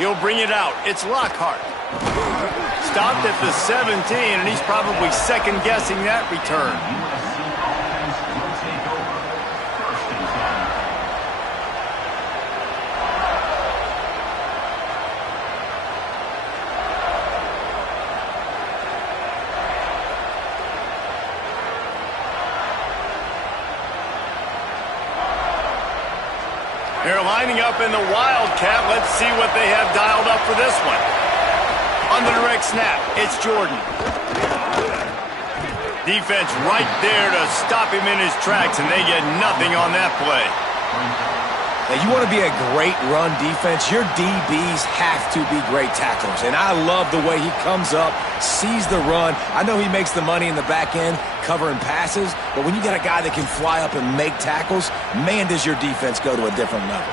He'll bring it out. It's Lockhart. Stopped at the 17, and he's probably second-guessing that return. They're lining up in the Wildcat. Let's see what they have dialed up for this one. On the direct snap, it's Jordan. Defense right there to stop him in his tracks, and they get nothing on that play. Now, you want to be a great run defense, your DBs have to be great tacklers. And I love the way he comes up, sees the run. I know he makes the money in the back end covering passes, but when you got a guy that can fly up and make tackles, man, does your defense go to a different level.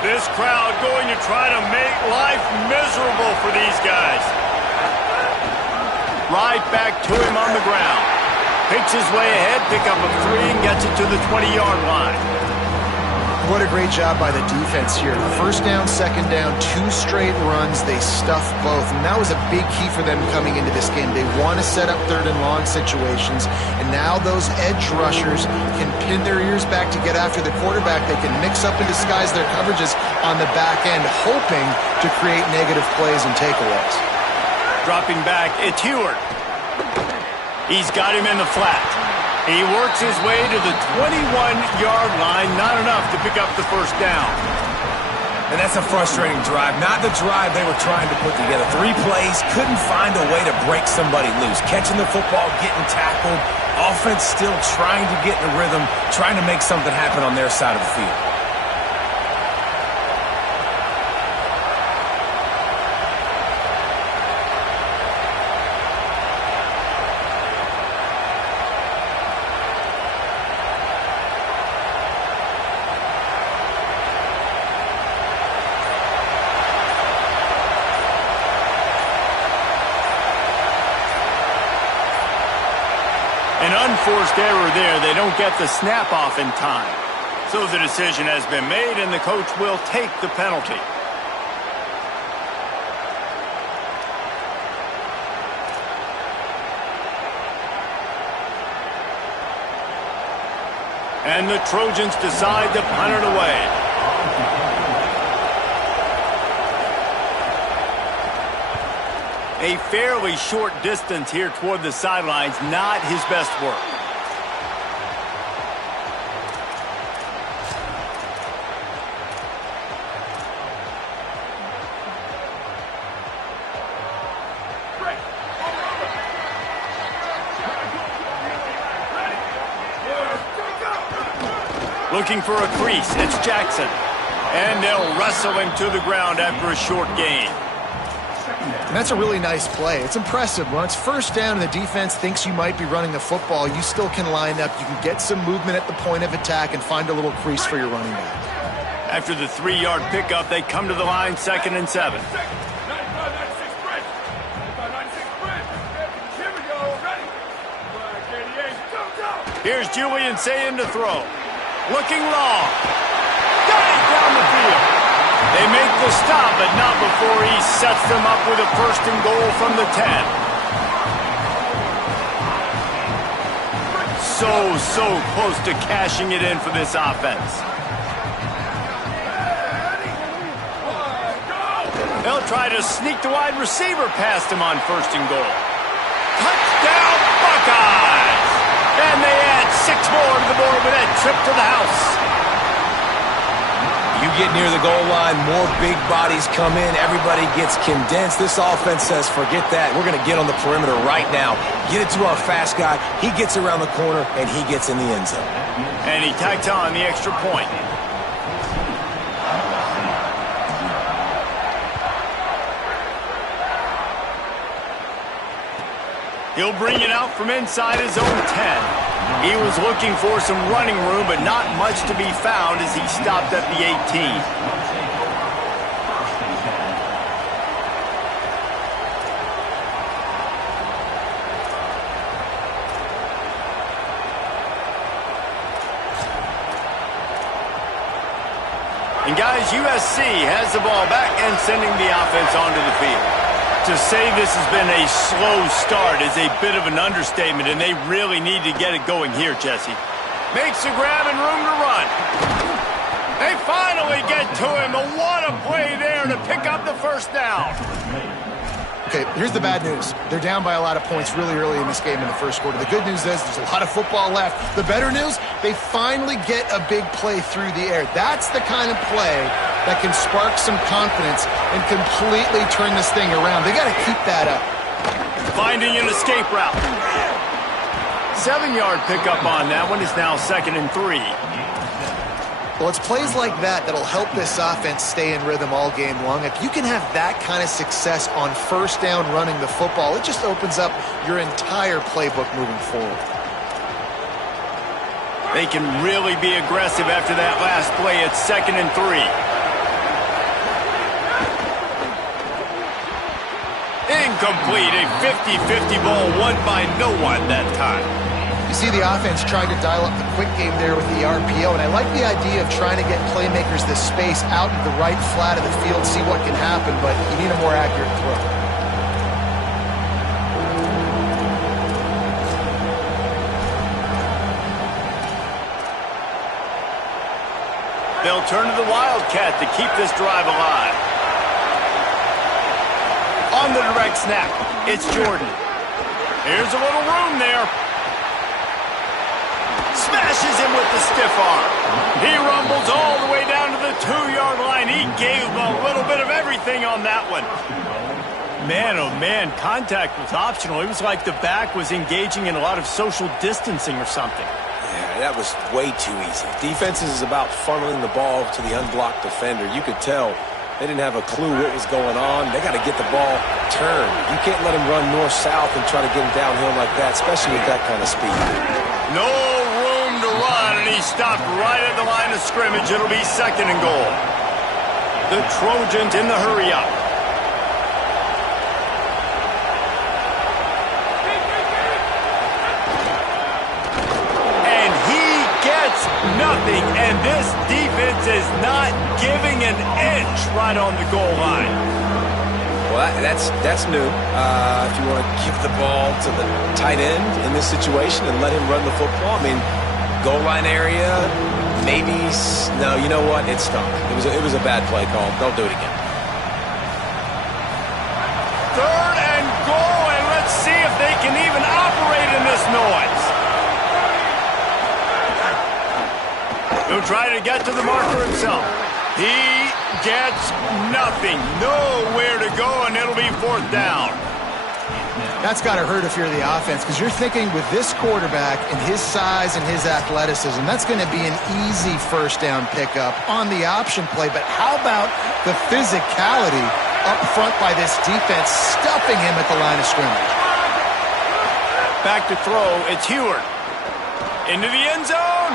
This crowd going to try to make life miserable for these guys. Right back to him on the ground. Picks his way ahead, pick up a 3, and gets it to the 20-yard line. What a great job by the defense here. First down, second down, 2 straight runs. They stuffed both, and that was a big key for them coming into this game. They want to set up third and long situations, and now those edge rushers can pin their ears back to get after the quarterback. They can mix up and disguise their coverages on the back end, hoping to create negative plays and takeaways. Dropping back, it's Heward. He's got him in the flat. He works his way to the 21-yard line, not enough to pick up the first down. And that's a frustrating drive. Not the drive they were trying to put together. 3 plays, couldn't find a way to break somebody loose. Catching the football, getting tackled. Offense still trying to get in a rhythm, trying to make something happen on their side of the field. An unforced error there. They don't get the snap off in time. So the decision has been made, and the coach will take the penalty. And the Trojans decide to punt it away. A fairly short distance here toward the sidelines, not his best work. Looking for a crease, it's Jackson. And they'll wrestle him to the ground after a short gain. And that's a really nice play. It's impressive. When it's first down and the defense thinks you might be running the football, you still can line up. You can get some movement at the point of attack and find a little crease for your running back. After the 3-yard pickup, they come to the line 2nd and 7. Here's Julian saying to throw. Looking long. Got it down the field. They make the stop, but not before he sets them up with a 1st and goal from the 10. So close to cashing it in for this offense. They'll try to sneak the wide receiver past him on 1st and goal. Touchdown, Buckeyes! And they add 6 more to the board with that trip to the house. You get near the goal line, more big bodies come in, everybody gets condensed. This offense says, forget that. We're going to get on the perimeter right now. Get it to our fast guy. He gets around the corner, and he gets in the end zone. And he tacks on the extra point. He'll bring it out from inside his own 10. He was looking for some running room, but not much to be found as he stopped at the 18. And guys, USC has the ball back and sending the offense onto the field. To say this has been a slow start is a bit of an understatement, and they really need to get it going here, Jesse. Makes the grab and room to run. They finally get to him. What a play there to pick up the first down. Okay, here's the bad news. They're down by a lot of points really early in this game in the first quarter. The good news is there's a lot of football left. The better news, they finally get a big play through the air. That's the kind of play that can spark some confidence and completely turn this thing around. They got to keep that up. Finding an escape route. 7-yard pickup on that one. Is now 2nd and 3. Well, it's plays like that that'll help this offense stay in rhythm all game long. If you can have that kind of success on first down running the football, it just opens up your entire playbook moving forward. They can really be aggressive after that last play at 2nd and 3. Incomplete. A 50-50 ball won by no one that time. You see the offense trying to dial up the quick game there with the RPO, and I like the idea of trying to get playmakers this space out in the right flat of the field, see what can happen, but you need a more accurate throw. They'll turn to the Wildcat to keep this drive alive. On the direct snap, it's Jordan. Here's a little room there. Smashes him with the stiff arm. He rumbles all the way down to the 2-yard line. He gave a little bit of everything on that one. Man, oh man, contact was optional. It was like the back was engaging in a lot of social distancing or something. Yeah, that was way too easy. Defense is about funneling the ball to the unblocked defender. You could tell they didn't have a clue what was going on. They got to get the ball turned. You can't let him run north-south and try to get him downhill like that, especially with that kind of speed. No room to run, and he stopped right at the line of scrimmage. It'll be 2nd and goal. The Trojans in the hurry-up. And he gets nothing, and this defense is not giving an inch right on the goal line. Well, that's new. If you want to give the ball to the tight end in this situation and let him run the football, I mean, goal line area, maybe. No, you know what? It stunk. It was a bad play call. Don't do it again. 3rd and goal, and let's see if they can even operate in this noise. He'll try to get to the marker himself. He gets nothing. Nowhere to go, and it'll be 4th down. That's got to hurt if you're the offense, because you're thinking with this quarterback and his size and his athleticism, that's going to be an easy first down pickup on the option play. But how about the physicality up front by this defense, stuffing him at the line of scrimmage? Back to throw, it's Heward. Into the end zone.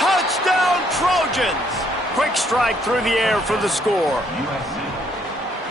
Touchdown, Trojans. Quick strike through the air for the score.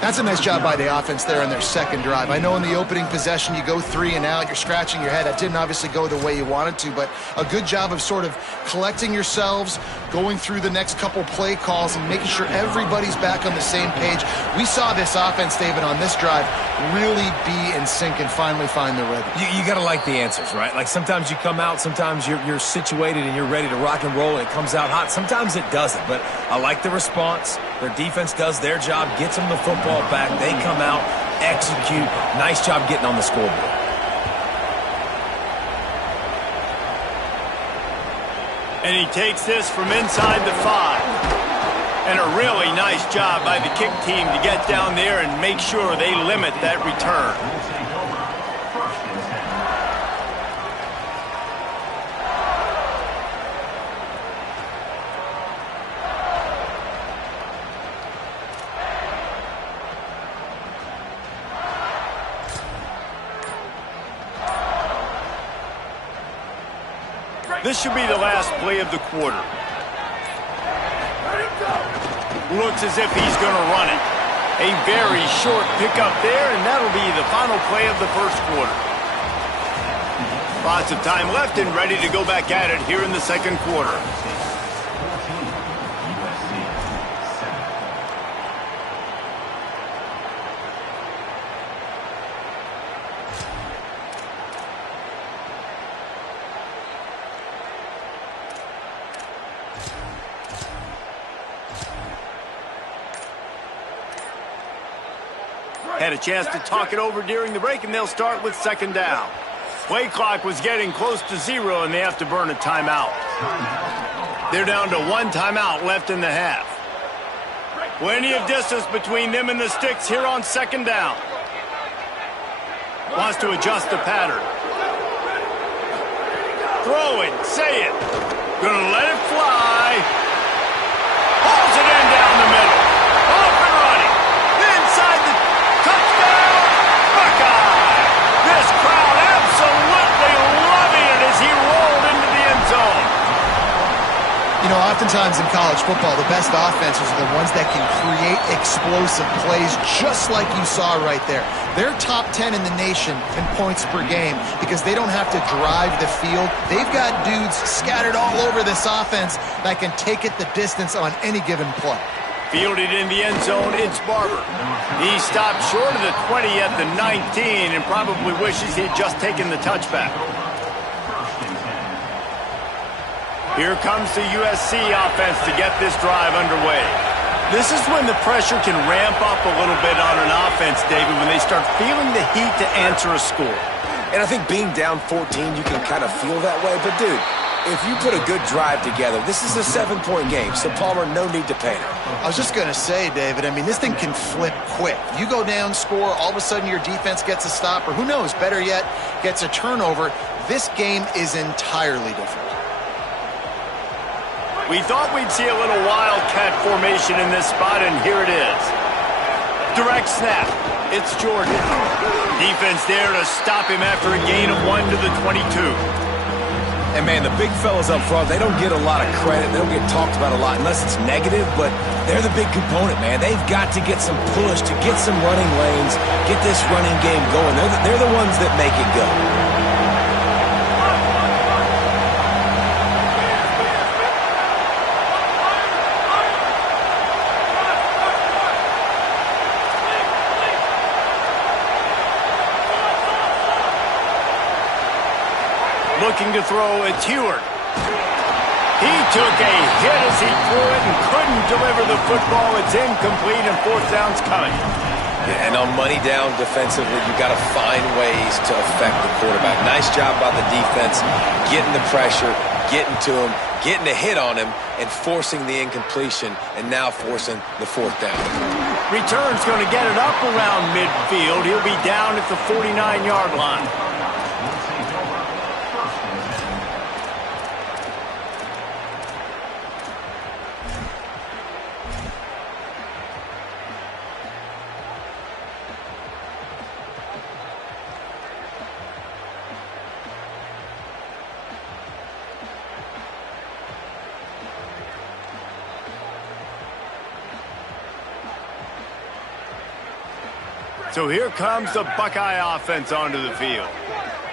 That's a nice job by the offense there on their second drive. I know in the opening possession you go 3 and out, you're scratching your head. That didn't obviously go the way you wanted to, but a good job of sort of collecting yourselves, going through the next couple play calls and making sure everybody's back on the same page. We saw this offense, David, on this drive really be in sync and finally find the rhythm. You got to like the answers, right? Like sometimes you come out, sometimes you're situated and you're ready to rock and roll and it comes out hot. Sometimes it doesn't, but I like the response. Their defense does their job, gets them the football back. They come out, execute. Nice job getting on the scoreboard. And he takes this from inside the 5. And a really nice job by the kick team to get down there and make sure they limit that return. This should be the last play of the quarter. Looks as if he's going to run it. A very short pickup there, and that'll be the final play of the first quarter. Lots of time left and ready to go back at it here in the second quarter. Had a chance to talk it over during the break, and they'll start with second down. Play clock was getting close to 0, and they have to burn a timeout. They're down to 1 timeout left in the half. Plenty of distance between them and the sticks here on second down. Wants to adjust the pattern. Throwing, say it. Gonna let it fly. Pulls it in down the middle. Off and running. Inside the touchdown. Buckeye. This crowd absolutely loving it as he rolled into the end zone. You know, oftentimes in college football, the best offenses are the ones that can create explosive plays, just like you saw right there. They're top 10 in the nation in points per game because they don't have to drive the field. They've got dudes scattered all over this offense that can take it the distance on any given play. Fielded in the end zone, it's Barber. He stopped short of the 20 at the 19 and probably wishes he'd just taken the touchback. Here comes the USC offense to get this drive underway. This is when the pressure can ramp up a little bit on an offense, David, when they start feeling the heat to answer a score. And I think being down 14, you can kind of feel that way. But, dude, if you put a good drive together, this is a 7-point game. So, Palmer, no need to panic. I was just going to say, David, I mean, this thing can flip quick. You go down, score, all of a sudden your defense gets a stop, or who knows, better yet, gets a turnover. This game is entirely different. We thought we'd see a little wildcat formation in this spot, and here it is. Direct snap. It's Jordan. Defense there to stop him after a gain of 1 to the 22. And, man, the big fellas up front, they don't get a lot of credit. They don't get talked about a lot unless it's negative, but they're the big component, man. They've got to get some push, to get some running lanes, get this running game going. They're the ones that make it go. Looking to throw, it's Heward. He took a hit as he threw it and couldn't deliver the football. It's incomplete and 4th down's coming. Yeah, and on money down defensively, you got to find ways to affect the quarterback. Nice job by the defense, getting the pressure, getting to him, getting a hit on him, and forcing the incompletion, and now forcing the 4th down. Return's going to get it up around midfield. He'll be down at the 49-yard line. So here comes the Buckeye offense onto the field.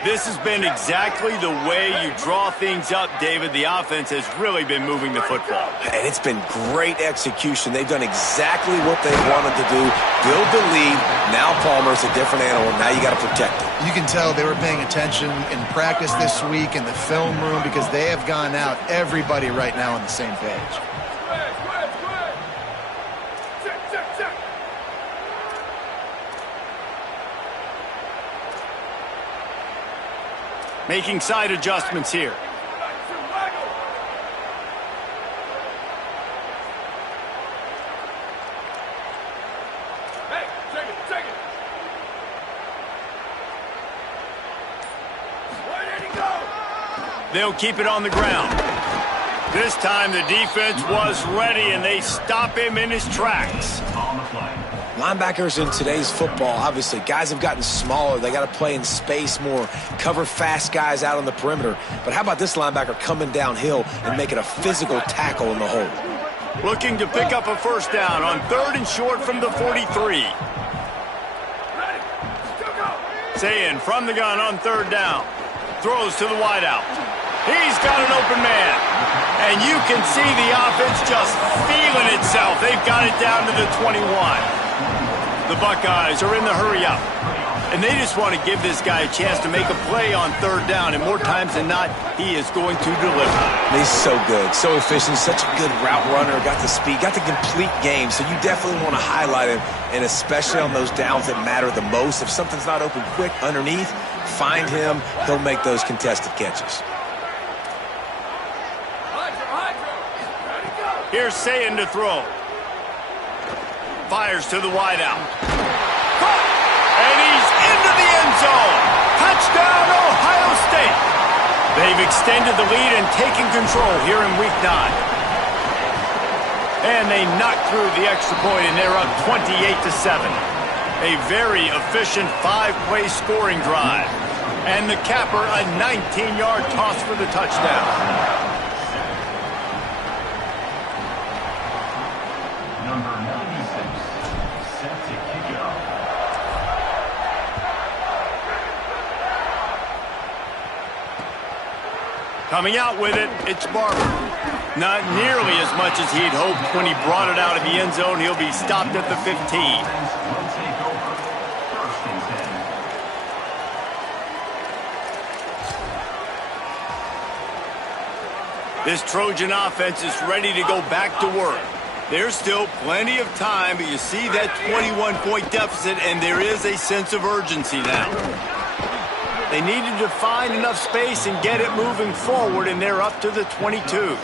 This has been exactly the way you draw things up, David. The offense has really been moving the football. And it's been great execution. They've done exactly what they wanted to do. Build the lead. Now Palmer's a different animal. Now you got to protect it. You can tell they were paying attention in practice this week in the film room because they have gone out, everybody right now on the same page. Making side adjustments here. They'll keep it on the ground. This time the defense was ready and they stop him in his tracks. Linebackers in today's football, obviously, guys have gotten smaller. They got to play in space more, cover fast guys out on the perimeter. But how about this linebacker coming downhill and making a physical tackle in the hole? Looking to pick up a 1st down on 3rd and short from the 43. Sayin from the gun on 3rd down. Throws to the wideout. He's got an open man. And you can see the offense just feeling itself. They've got it down to the 21. The Buckeyes are in the hurry-up. And they just want to give this guy a chance to make a play on third down. And more times than not, he is going to deliver. He's so good, so efficient, such a good route runner, got the speed, got the complete game. So you definitely want to highlight him, and especially on those downs that matter the most. If something's not open quick underneath, find him. He'll make those contested catches. Here's Sayin to throw. Fires to the wideout. And he's into the end zone. Touchdown, Ohio State. They've extended the lead and taken control here in Week 9. And they knocked through the extra point, and they're up 28-7. A very efficient 5-play scoring drive. And the capper, a 19-yard toss for the touchdown. Number 96, set to kick it off. Coming out with it, it's Barber. Not nearly as much as he'd hoped when he brought it out of the end zone. He'll be stopped at the 15. This Trojan offense is ready to go back to work. There's still plenty of time, but you see that 21-point deficit, and there is a sense of urgency now. They needed to find enough space and get it moving forward, and they're up to the 22.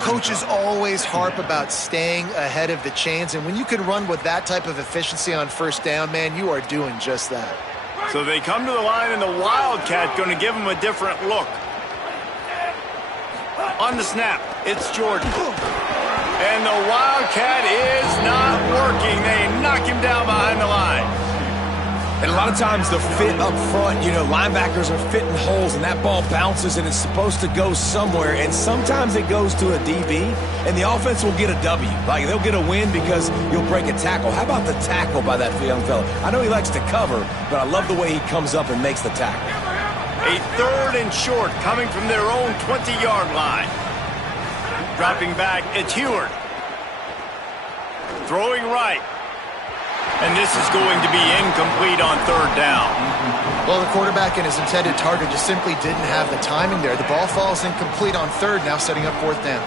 Coaches always harp about staying ahead of the chains, and when you can run with that type of efficiency on first down, man, you are doing just that. So they come to the line, and the Wildcat going to give them a different look. On the snap, it's Jordan. And the Wildcat is not working. They knock him down behind the line. And a lot of times the fit up front, you know, linebackers are fitting holes, and that ball bounces, and it's supposed to go somewhere. And sometimes it goes to a DB, and the offense will get a W. Like, they'll get a win because you'll break a tackle. How about the tackle by that young fella? I know he likes to cover, but I love the way he comes up and makes the tackle. A 3rd and short coming from their own 20-yard line. Dropping back, it's Heward. Throwing right. And this is going to be incomplete on 3rd down. Well, the quarterback and his intended target just simply didn't have the timing there. The ball falls incomplete on 3rd, now setting up 4th down.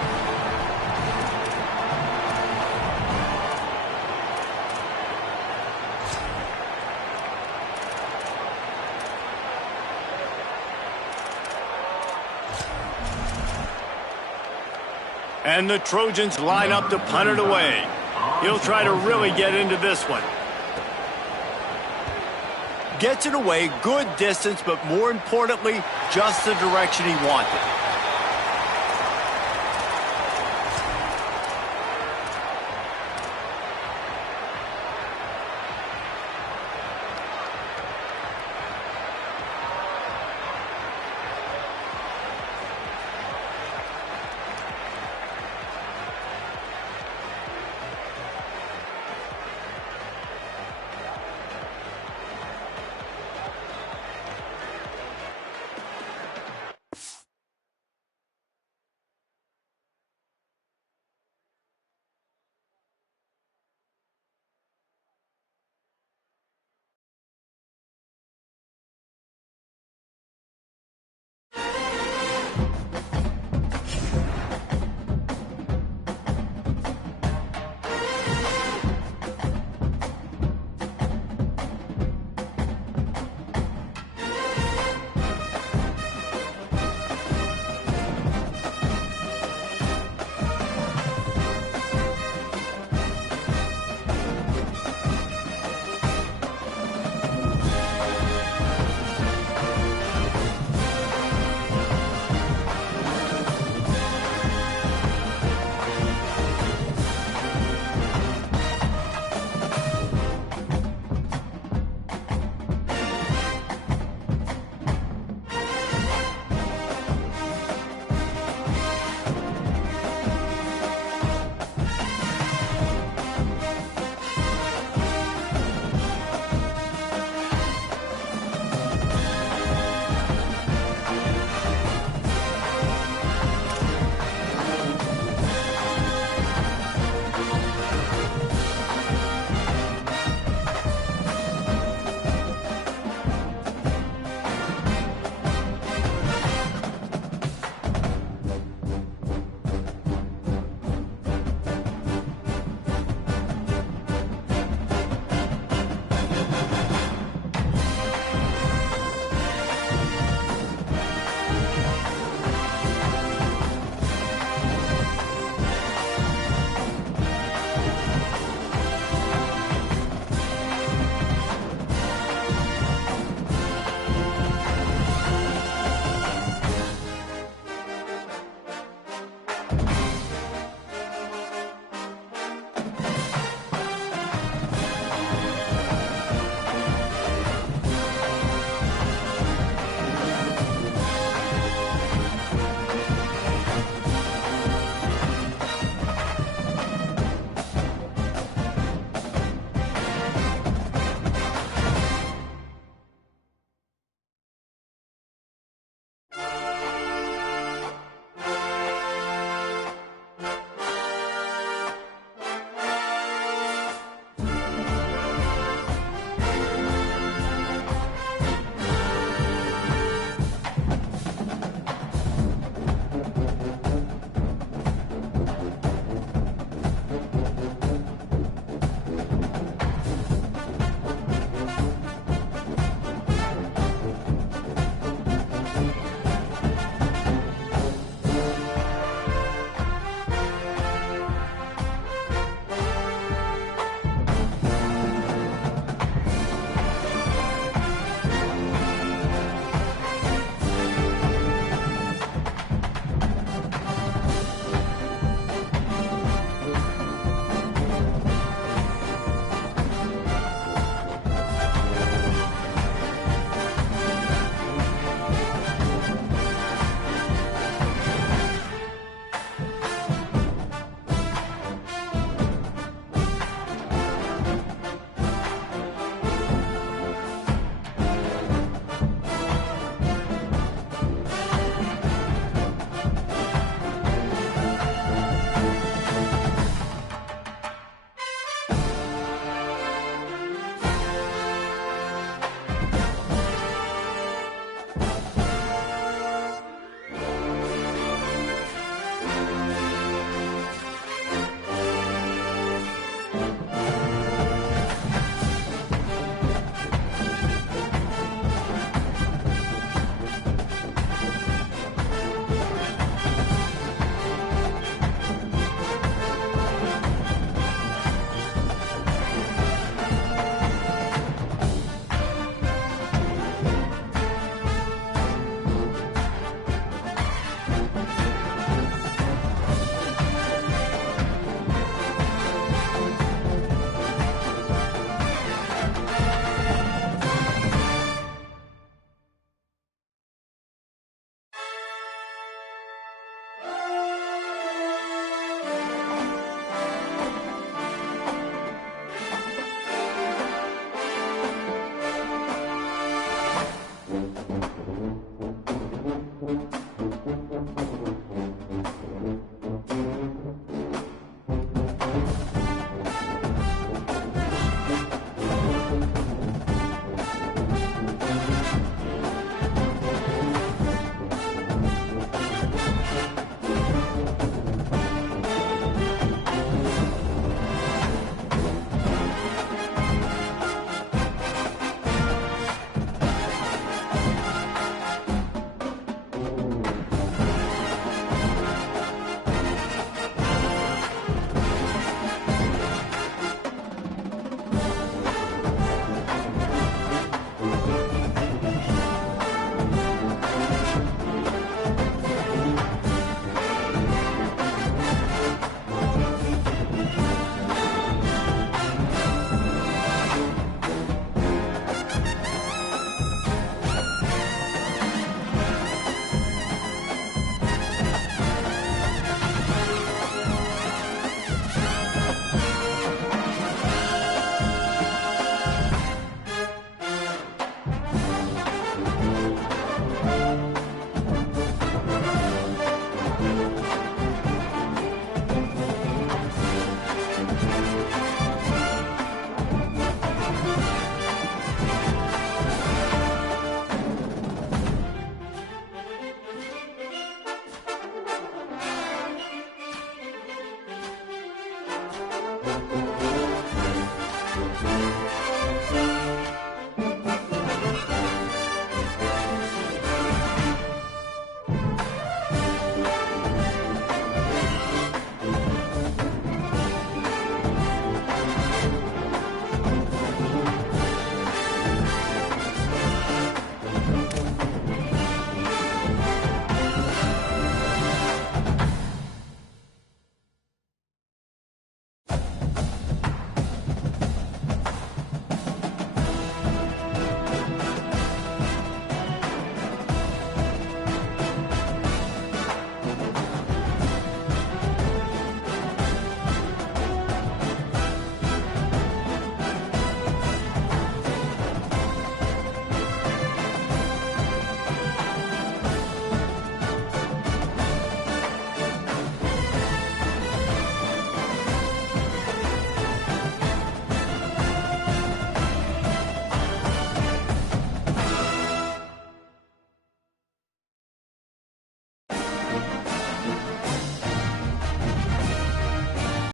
And the Trojans line up to punt it away. He'll try to really get into this one. Gets it away, good distance, but more importantly, just the direction he wanted.